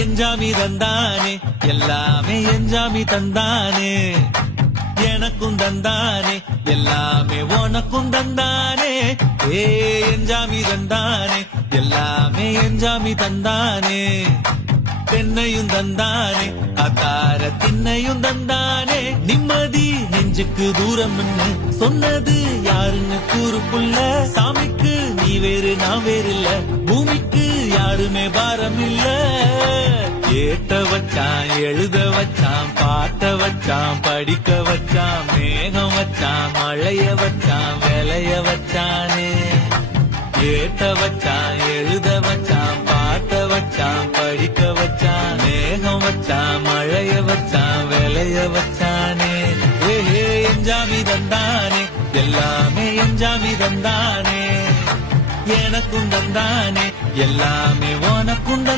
எஞ்சாமி தந்தானே எல்லாமே எஞ்சாமி தந்தானே எனக்கும் தந்தானே எல்லாமே உனக்கும் தந்தானே ஏ எஞ்சாமி தந்தானே எல்லாமே எஞ்சாமி தந்தானே தென்னையும் தந்தானே அத்தார திண்ணையும் தந்தானே நிம்மதி நெஞ்சுக்கு தூரம் சொன்னது யாருன்னு கூறுக்குள்ள சாமிக்கு நீ வேறு நான் வேறு இல்ல பூமிக்கு யாருமே பாரம் இல்ல ஏத்த வச்சான் எழுத வச்சான் பாட்ட வச்சான் படிக்க வச்சான் மேகம் வச்சான் மழைய வச்சான் விளைய வச்சானே ஏத்த வச்சான் எழுத வச்சான் பாட்ட வச்சான் படிக்க வச்சான் மேகம் வச்சான் மழைய வச்சான் விளைய வச்சானே ஏ எஞ்சாமி தந்தானே எல்லாமே எஞ்சாமி தந்தானே எனக்கும் தந்தானே எல்லாமே உனக்கும் தந்தானே